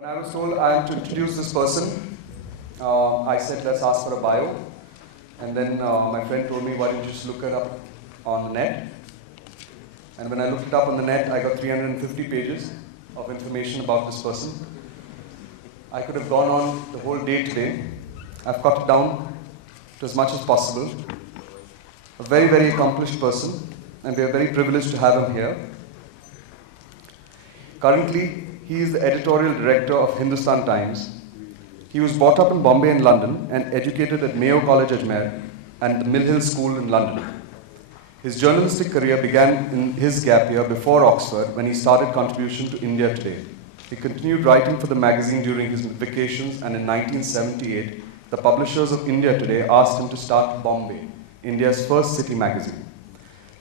When I was told I am to introduce this person, I said, let's ask for a bio. And then my friend told me, why don't you just look it up on the net? And when I looked it up on the net, I got 350 pages of information about this person. I could have gone on the whole day today. I've cut it down to as much as possible. A very, very accomplished person, and we are very privileged to have him here. Currently, he is the editorial director of Hindustan Times. He was brought up in Bombay and London and educated at Mayo College, Ajmer, and the Mill Hill School in London. His journalistic career began in his gap year before Oxford when he started Contribution to India Today. He continued writing for the magazine during his vacations, and in 1978, the publishers of India Today asked him to start Bombay, India's first city magazine.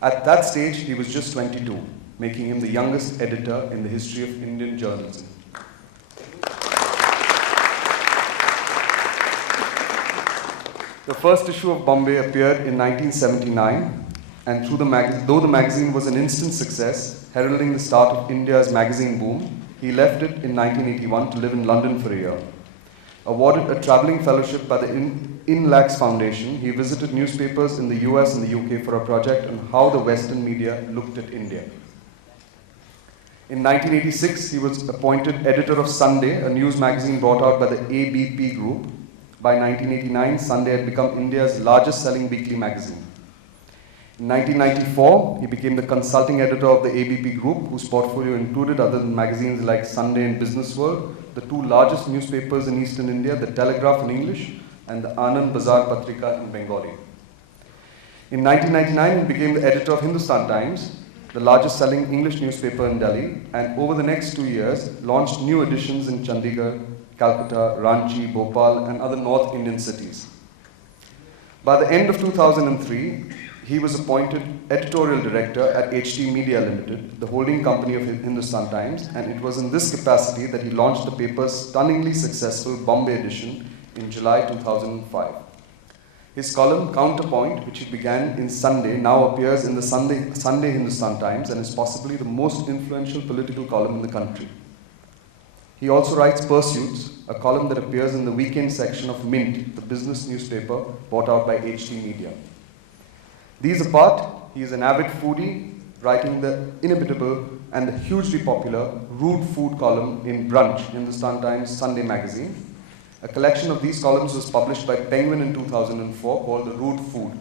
At that stage, he was just 22, making him the youngest editor in the history of Indian journalism. The first issue of Bombay appeared in 1979, and though the magazine was an instant success, heralding the start of India's magazine boom, he left it in 1981 to live in London for a year. Awarded a traveling fellowship by the Inlax Foundation, he visited newspapers in the US and the UK for a project on how the Western media looked at India. In 1986, he was appointed editor of Sunday, a news magazine brought out by the ABP Group. By 1989, Sunday had become India's largest selling weekly magazine. In 1994, he became the consulting editor of the ABP Group, whose portfolio included, other than magazines like Sunday and Business World, the two largest newspapers in Eastern India, the Telegraph in English and the Anand Bazar Patrika in Bengali. In 1999, he became the editor of Hindustan Times, the largest selling English newspaper in Delhi, and over the next 2 years, launched new editions in Chandigarh, Calcutta, Ranchi, Bhopal, and other North Indian cities. By the end of 2003, he was appointed editorial director at HT Media Limited, the holding company of Hindustan Times, and it was in this capacity that he launched the paper's stunningly successful Bombay edition in July 2005. His column, Counterpoint, which he began in Sunday, now appears in the Sunday Hindustan Times and is possibly the most influential political column in the country. He also writes Pursuits, a column that appears in the weekend section of Mint, the business newspaper bought out by HT Media. These apart, he is an avid foodie, writing the inimitable and the hugely popular Rude Food column in Brunch, Hindustan Times Sunday magazine. A collection of these columns was published by Penguin in 2004 called The Rude Food.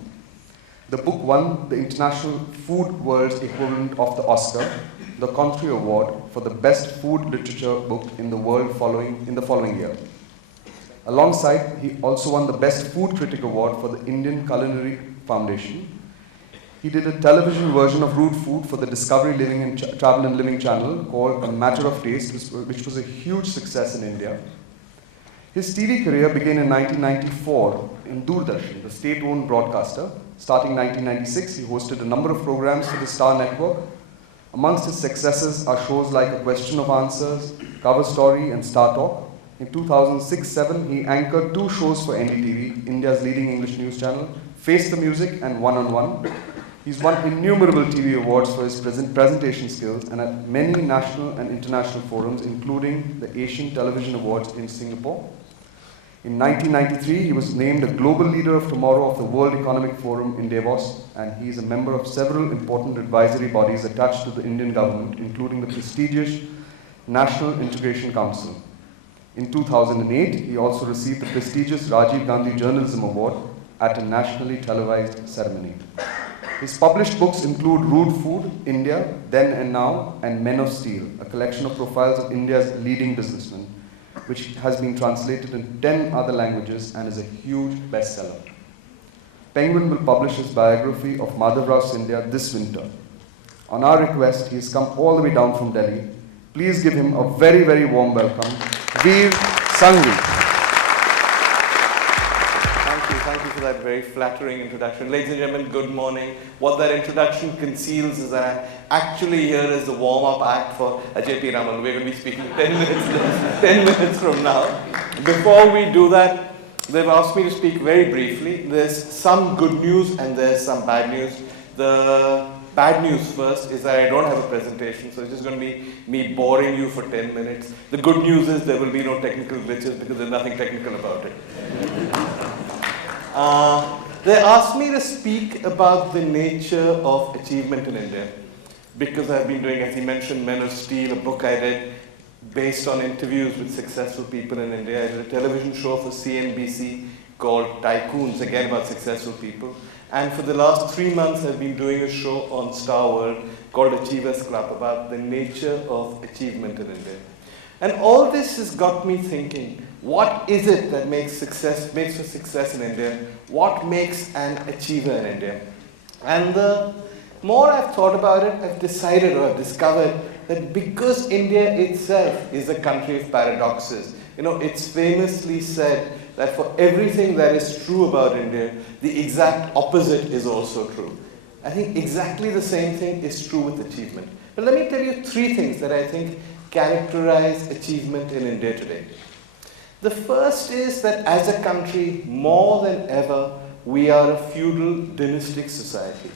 The book won the International Food World's equivalent of the Oscar, the Contri Award, for the best food literature book in the world in the following year. Alongside, he also won the Best Food Critic Award for the Indian Culinary Foundation. He did a television version of Rude Food for the Discovery Living and Travel and Living channel called A Matter of Taste, which was a huge success in India. His TV career began in 1994 in Doordarshan, the state-owned broadcaster. Starting 1996, he hosted a number of programs for the Star Network. Amongst his successes are shows like A Question of Answers, Cover Story, and Star Talk. In 2006-07, he anchored 2 shows for NDTV, India's leading English news channel, Face the Music and One on One. He's won innumerable TV awards for his presentation skills and at many national and international forums, including the Asian Television Awards in Singapore. In 1993, he was named a Global Leader of Tomorrow of the World Economic Forum in Davos, and he is a member of several important advisory bodies attached to the Indian government, including the prestigious National Integration Council. In 2008, he also received the prestigious Rajiv Gandhi Journalism Award at a nationally televised ceremony. His published books include Rude Food, India, Then and Now, and Men of Steel, a collection of profiles of India's leading businessmen, which has been translated in 10 other languages and is a huge bestseller. Penguin will publish his biography of Madhav Rao Scindia this winter. On our request, he has come all the way down from Delhi. Please give him a very, very warm welcome, Veer Sanghvi. Thank you for that very flattering introduction. Ladies and gentlemen, good morning. What that introduction conceals is that I'm actually here as the warm-up act for J.P. Raman. We're going to be speaking 10 minutes from now. Before we do that, they've asked me to speak very briefly. There's some good news and there's some bad news. The bad news first is that I don't have a presentation, so it's just going to be me boring you for 10 minutes. The good news is there will be no technical glitches because there's nothing technical about it. They asked me to speak about the nature of achievement in India because I've been doing, as he mentioned, Men of Steel, a book I did based on interviews with successful people in India. I did a television show for CNBC called Tycoons, again about successful people. And for the last 3 months, I've been doing a show on Star World called Achievers Club about the nature of achievement in India. And all this has got me thinking, what is it that makes for success in India? What makes an achiever in India? And the more I've thought about it, I've decided or I've discovered that because India itself is a country of paradoxes, it's famously said that for everything that is true about India, the exact opposite is also true. I think exactly the same thing is true with achievement. But let me tell you 3 things that I think characterize achievement in India today. The first is that as a country, more than ever, we are a feudal dynastic society.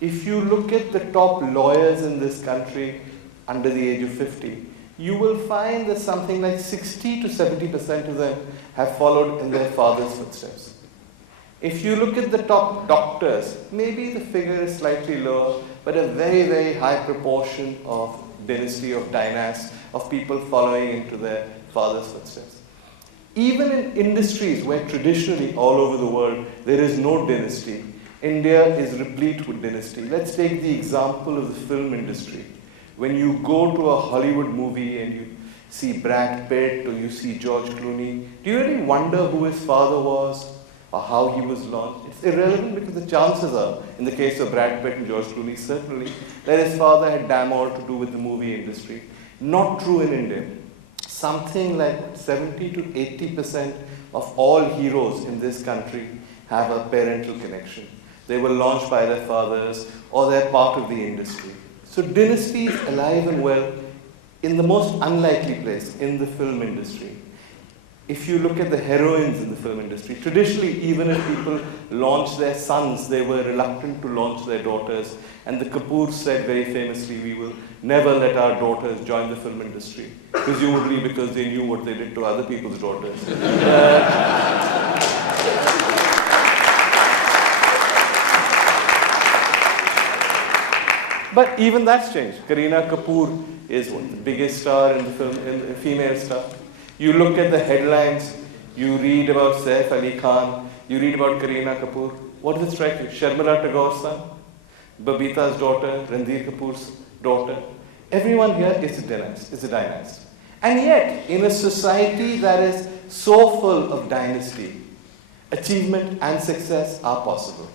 If you look at the top lawyers in this country under the age of 50, you will find that something like 60 to 70% of them have followed in their father's footsteps. If you look at the top doctors, maybe the figure is slightly lower, but a very, very high proportion of dynasty, of dynasty, of people following into their father's footsteps. Even in industries where traditionally all over the world there is no dynasty, India is replete with dynasty. Let's take the example of the film industry. When you go to a Hollywood movie and you see Brad Pitt or you see George Clooney, do you really wonder who his father was or how he was launched? It's irrelevant because the chances are, in the case of Brad Pitt and George Clooney, certainly, that his father had damn all to do with the movie industry. Not true in India. Something like 70 to 80% of all heroes in this country have a parental connection. They were launched by their fathers or they're part of the industry. So dynasty is alive and well in the most unlikely place, in the film industry. If you look at the heroines in the film industry, traditionally, even if people launched their sons, they were reluctant to launch their daughters. And the Kapoors said very famously, we will never let our daughters join the film industry, presumably because they knew what they did to other people's daughters. But even that's changed. Kareena Kapoor is one of the biggest star in the film, in female star. You look at the headlines, you read about Saif Ali Khan, you read about Kareena Kapoor. What does it strike you? Sharmila Tagore's son, Babita's daughter, Ranbir Kapoor's daughter. Everyone here is a dynasty. And yet, in a society that is so full of dynasty, achievement and success are possible.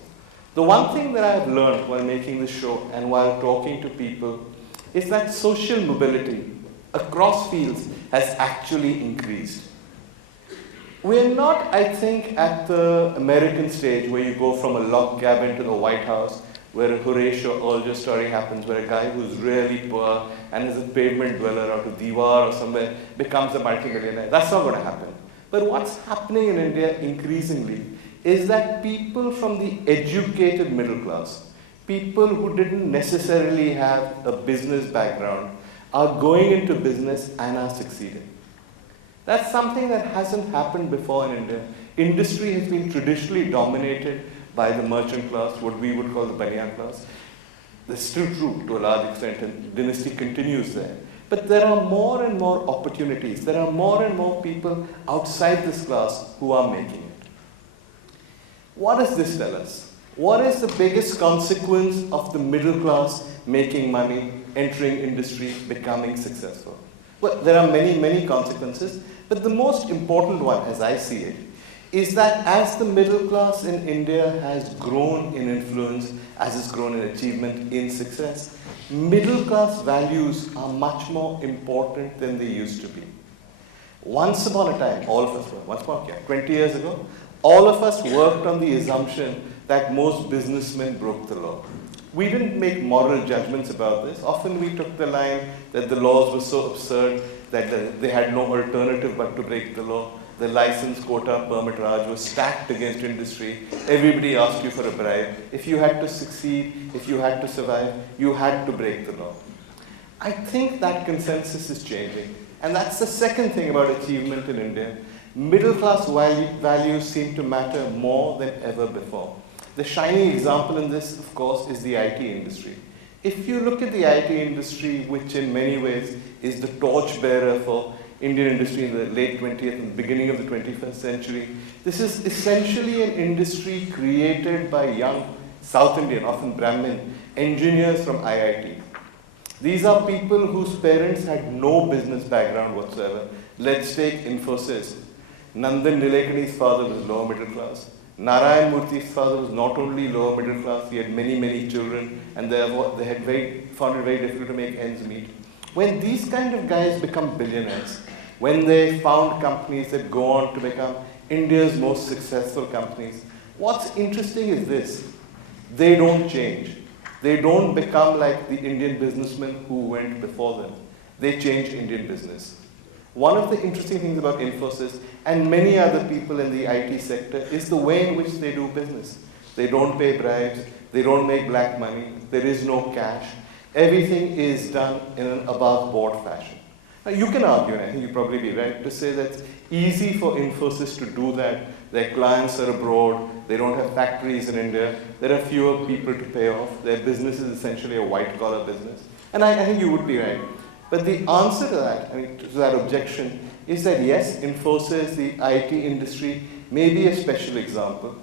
The one thing that I have learned while making this show and while talking to people is that social mobility across fields has actually increased. We're not, I think, at the American stage where you go from a log cabin to the White House, where a Horatio Alger story happens, where a guy who's really poor and is a pavement dweller out of Diwar or somewhere becomes a multimillionaire. That's not going to happen. But what's happening in India increasingly is that people from the educated middle class, people who didn't necessarily have a business background, are going into business and are succeeding. That's something that hasn't happened before in India. Industry has been traditionally dominated by the merchant class, what we would call the banyan class. That's still true to a large extent, and dynasty continues there. But there are more and more opportunities. There are more and more people outside this class who are making it. What does this tell us? What is the biggest consequence of the middle class making money, entering industry, becoming successful? Well, there are many, many consequences, but the most important one, as I see it, is that as the middle class in India has grown in influence, as it's grown in achievement, in success, middle class values are much more important than they used to be. Once upon a time, all of us were, 20 years ago, all of us worked on the assumption that most businessmen broke the law. We didn't make moral judgments about this. Often we took the line that the laws were so absurd that they had no alternative but to break the law. the license quota permit Raj was stacked against industry. Everybody asked you for a bribe. If you had to succeed, if you had to survive, you had to break the law. I think that consensus is changing. And that's the second thing about achievement in India. Middle class values seem to matter more than ever before. The shining example in this, of course, is the IT industry. If you look at the IT industry, which in many ways is the torchbearer for Indian industry in the late 20th and beginning of the 21st century, this is essentially an industry created by young South Indian, often Brahmin, engineers from IIT. These are people whose parents had no business background whatsoever. Let's take Infosys. Nandan Nilekani's father was lower middle class. Narayan Murthy's father was not only lower middle class, he had many, many children, and therefore they had found it very difficult to make ends meet. When these kind of guys become billionaires, when they found companies that go on to become India's most successful companies, what's interesting is this: they don't change. They don't become like the Indian businessmen who went before them. They change Indian business. One of the interesting things about Infosys and many other people in the IT sector is the way in which they do business. They don't pay bribes, they don't make black money, there is no cash. Everything is done in an above board fashion. Now you can argue, and I think you'll probably be right, to say that it's easy for Infosys to do that. Their clients are abroad, they don't have factories in India, there are fewer people to pay off, their business is essentially a white collar business. And I think you would be right. But the answer to that, to that objection, is that yes, Infosys, the IT industry, may be a special example.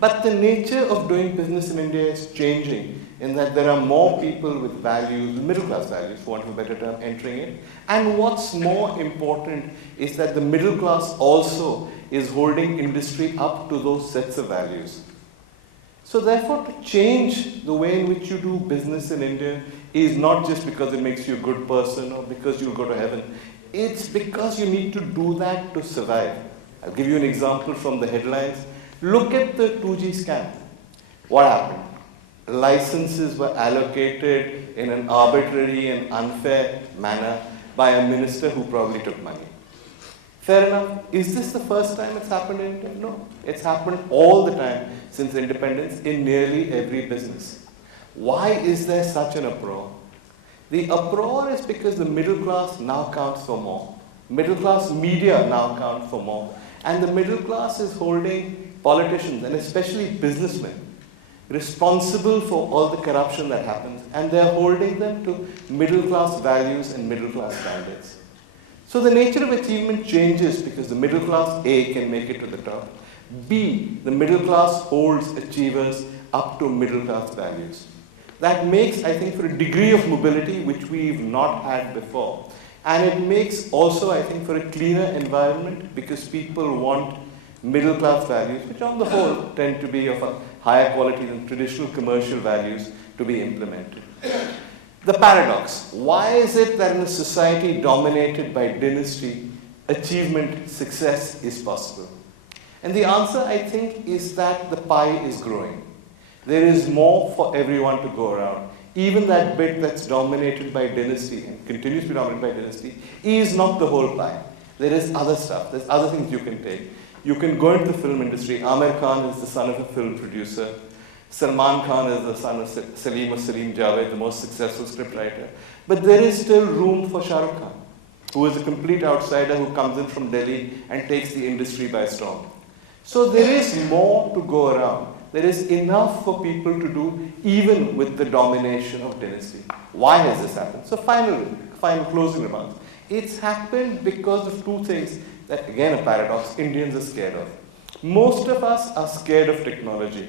But the nature of doing business in India is changing in that there are more people with values, middle class values, for want of a better term, entering it. And what's more important is that the middle class also is holding industry up to those sets of values. So therefore, to change the way in which you do business in India is not just because it makes you a good person or because you'll go to heaven. It's because you need to do that to survive. I'll give you an example from the headlines. Look at the 2G scam. What happened? Licenses were allocated in an arbitrary and unfair manner by a minister who probably took money. Fair enough. Is this the first time it's happened in India? No. It's happened all the time since independence in nearly every business. Why is there such an uproar? The uproar is because the middle class now counts for more. Middle class media now count for more. And the middle class is holding politicians, and especially businessmen, responsible for all the corruption that happens. And they're holding them to middle class values and middle class standards. So the nature of achievement changes because the middle class, A, can make it to the top. B, the middle class holds achievers up to middle class values. That makes, I think, for a degree of mobility which we've not had before. And it makes also, I think, for a cleaner environment because people want middle class values, which on the whole tend to be of a higher quality than traditional commercial values, to be implemented. The paradox. Why is it that in a society dominated by dynasty, achievement, success is possible? And the answer, I think, is that the pie is growing. There is more for everyone to go around. Even that bit that's dominated by dynasty and continues to be dominated by dynasty is not the whole pie. There is other stuff. There's other things you can take. You can go into the film industry. Amir Khan is the son of a film producer. Salman Khan is the son of Salim Javed, the most successful scriptwriter. But there is still room for Shah Rukh Khan, who is a complete outsider who comes in from Delhi and takes the industry by storm. So there is more to go around. There is enough for people to do, even with the domination of dynasty. Why has this happened? So final closing remarks. It's happened because of two things that, again, a paradox, Indians are scared of. Most of us are scared of technology.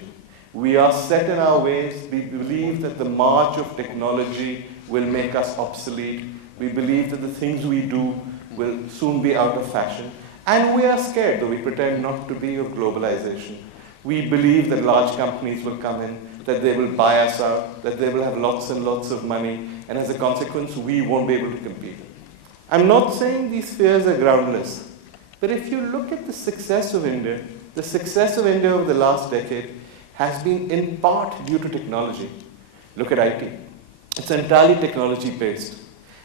We are set in our ways. We believe that the march of technology will make us obsolete. We believe that the things we do will soon be out of fashion. And we are scared, though we pretend not to be, of globalization. We believe that large companies will come in, that they will buy us out, that they will have lots and lots of money, and as a consequence, we won't be able to compete. I'm not saying these fears are groundless, but if you look at the success of India over the last decade has been in part due to technology. Look at IT. It's entirely technology-based.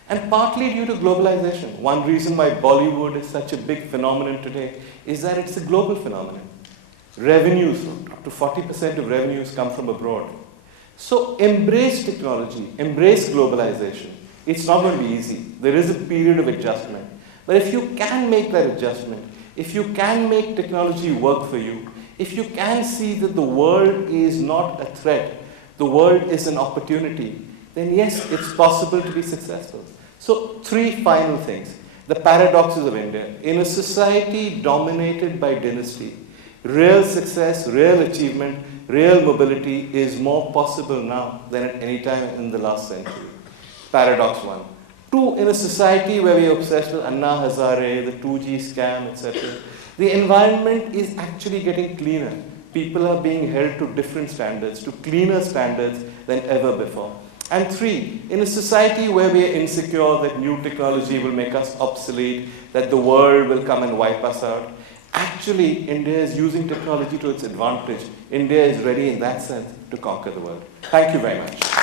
And partly due to globalization. One reason why Bollywood is such a big phenomenon today is that it's a global phenomenon. Revenues, up to 40% of revenues come from abroad. So embrace technology, embrace globalization. It's not going to be easy. There is a period of adjustment. But if you can make that adjustment, if you can make technology work for you, if you can see that the world is not a threat, the world is an opportunity, then yes, it's possible to be successful. So 3 final things. The paradoxes of India. In a society dominated by dynasty, real success, real achievement, real mobility is more possible now than at any time in the last century. Paradox 1. 2, in a society where we are obsessed with Anna Hazare, the 2G scam, etc., the environment is actually getting cleaner. People are being held to different standards, to cleaner standards than ever before. And 3, in a society where we are insecure that new technology will make us obsolete, that the world will come and wipe us out, actually India is using technology to its advantage. India is ready in that sense to conquer the world. Thank you very much.